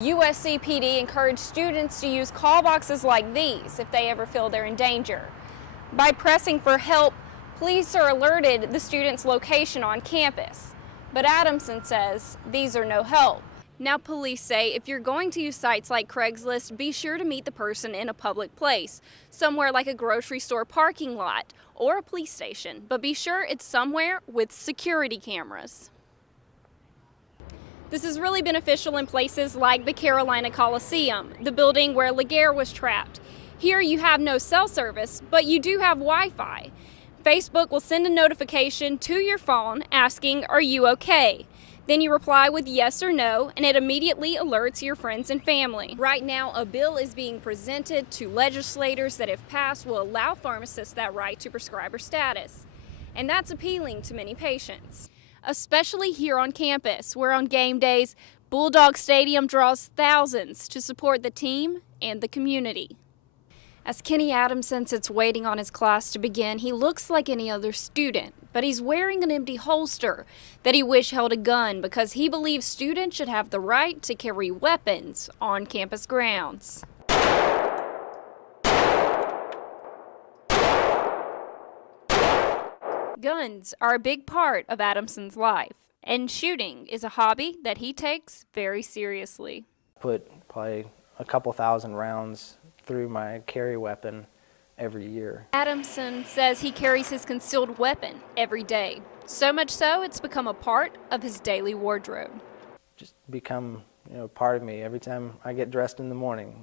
USC PD encouraged students to use call boxes like these if they ever feel they're in danger. By pressing for help, police are alerted the student's location on campus. But Adamson says these are no help. Now police say if you're going to use sites like Craigslist, be sure to meet the person in a public place, somewhere like a grocery store parking lot or a police station, but be sure it's somewhere with security cameras. This is really beneficial in places like the Carolina Coliseum, the building where Laguerre was trapped. Here you have no cell service, but you do have Wi-Fi. Facebook will send a notification to your phone asking, "Are you okay?" Then you reply with yes or no, and it immediately alerts your friends and family. Right now, a bill is being presented to legislators that, if passed, will allow pharmacists that right to prescriber status. And that's appealing to many patients, especially here on campus, where on game days, Bulldog Stadium draws thousands to support the team and the community. As Kenny Adamson sits waiting on his class to begin, he looks like any other student, but he's wearing an empty holster that he wished held a gun because he believes students should have the right to carry weapons on campus grounds. Guns are a big part of Adamson's life, and shooting is a hobby that he takes very seriously. Put probably a couple thousand rounds through my carry weapon every year. Adamson says he carries his concealed weapon every day, so much so it's become a part of his daily wardrobe. Just become, part of me. Every time I get dressed in the morning,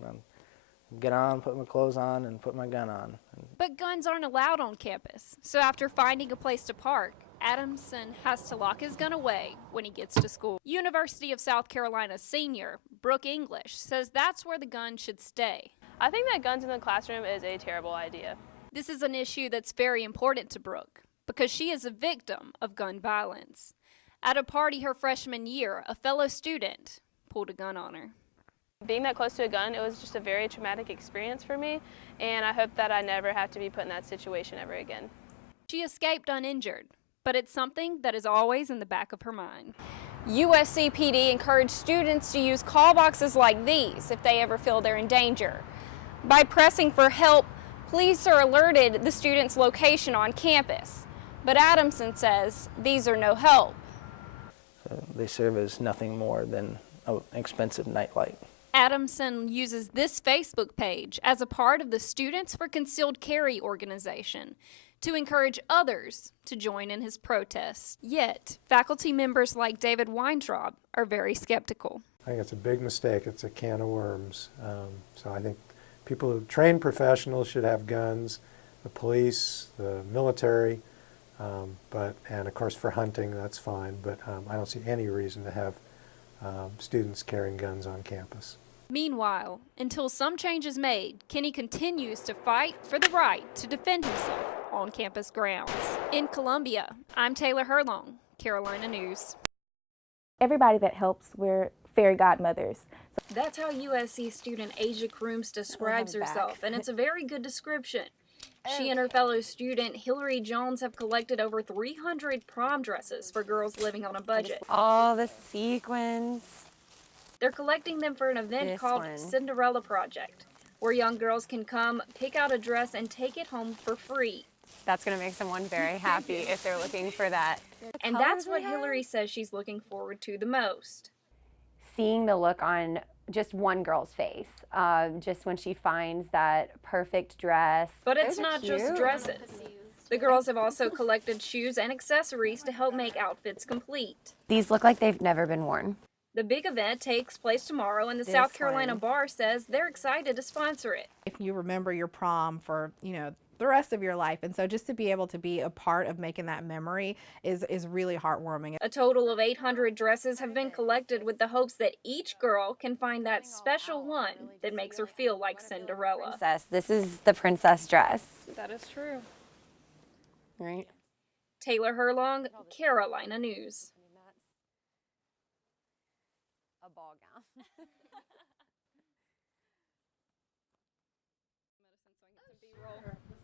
get on, put my clothes on, and put my gun on. But guns aren't allowed on campus, so after finding a place to park, Adamson has to lock his gun away when he gets to school. University of South Carolina senior Brooke English says that's where the gun should stay. I think that guns in the classroom is a terrible idea. This is an issue that's very important to Brooke because she is a victim of gun violence. At a party her freshman year, a fellow student pulled a gun on her. Being that close to a gun, it was just a very traumatic experience for me, and I hope that I never have to be put in that situation ever again. She escaped uninjured, but it's something that is always in the back of her mind. USC PD encouraged students to use call boxes like these if they ever feel they're in danger. By pressing for help, police are alerted the student's location on campus. But Adamson says these are no help. So they serve as nothing more than an expensive nightlight. Adamson uses this Facebook page as a part of the Students for Concealed Carry organization to encourage others to join in his protests. Yet, faculty members like David Weintraub are very skeptical. I think it's a big mistake. It's a can of worms. So I think people who train professionals should have guns, the police, the military, and of course for hunting, that's fine, but I don't see any reason to have students carrying guns on campus. Meanwhile, until some change is made, Kenny continues to fight for the right to defend himself on campus grounds. In Columbia, I'm Taylor Herlong, Carolina News. Everybody that helps, we're fairy godmothers. That's how USC student Asia Crooms describes herself, and it's a very good description. She and her fellow student Hillary Jones have collected over 300 prom dresses for girls living on a budget. All the sequins. They're collecting them for an event called Cinderella Project, where young girls can come, pick out a dress, and take it home for free. That's going to make someone very happy if they're looking for that. And that's what Hillary says she's looking forward to the most. Seeing the look on just one girl's face, just when she finds that perfect dress. But it's not just dresses. The girls have also collected shoes and accessories to help make outfits complete. These look like they've never been worn. The big event takes place tomorrow, and the South Carolina Bar says they're excited to sponsor it. If you remember your prom for, the rest of your life, and so just to be able to be a part of making that memory is really heartwarming. A total of 800 dresses have been collected with the hopes that each girl can find that special one that makes her feel like Cinderella. Princess. This is the princess dress. That is true. Right? Taylor Herlong, Carolina News. A ball gown.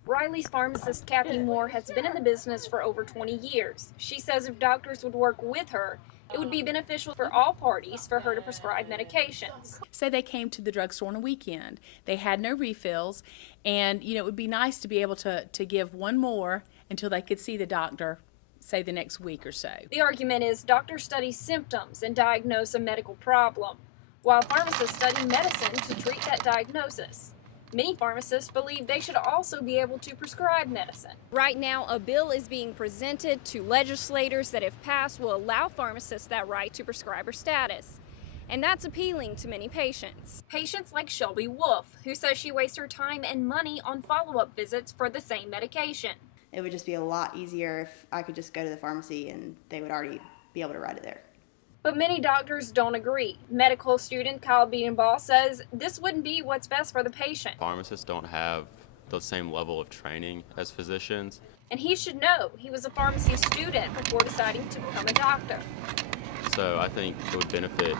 Riley's pharmacist Kathy Moore has been in the business for over 20 years. She says if doctors would work with her, It would be beneficial for all parties for her to prescribe medications. Say they came to the drugstore on a weekend. They had no refills, and it would be nice to be able to give one more until they could see the doctor, say the next week or so. The argument is doctors study symptoms and diagnose a medical problem, while pharmacists study medicine to treat that diagnosis. Many pharmacists believe they should also be able to prescribe medicine. Right now, a bill is being presented to legislators that, if passed, will allow pharmacists that right to prescriber status. And that's appealing to many patients. Patients like Shelby Wolf, who says she wastes her time and money on follow-up visits for the same medication. It would just be a lot easier if I could just go to the pharmacy and they would already be able to write it there. But many doctors don't agree. Medical student Kyle Beatenball says this wouldn't be what's best for the patient. Pharmacists don't have the same level of training as physicians. And he should know he was a pharmacy student before deciding to become a doctor. So I think it would benefit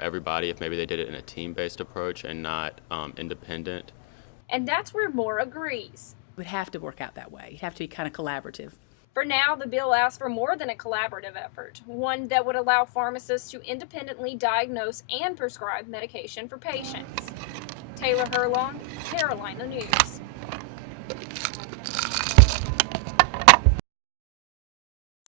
everybody if maybe they did it in a team-based approach and not independent. And that's where Moore agrees. It would have to work out that way. It'd have to be kind of collaborative. For now, the bill asks for more than a collaborative effort, one that would allow pharmacists to independently diagnose and prescribe medication for patients. Taylor Herlong, Carolina News.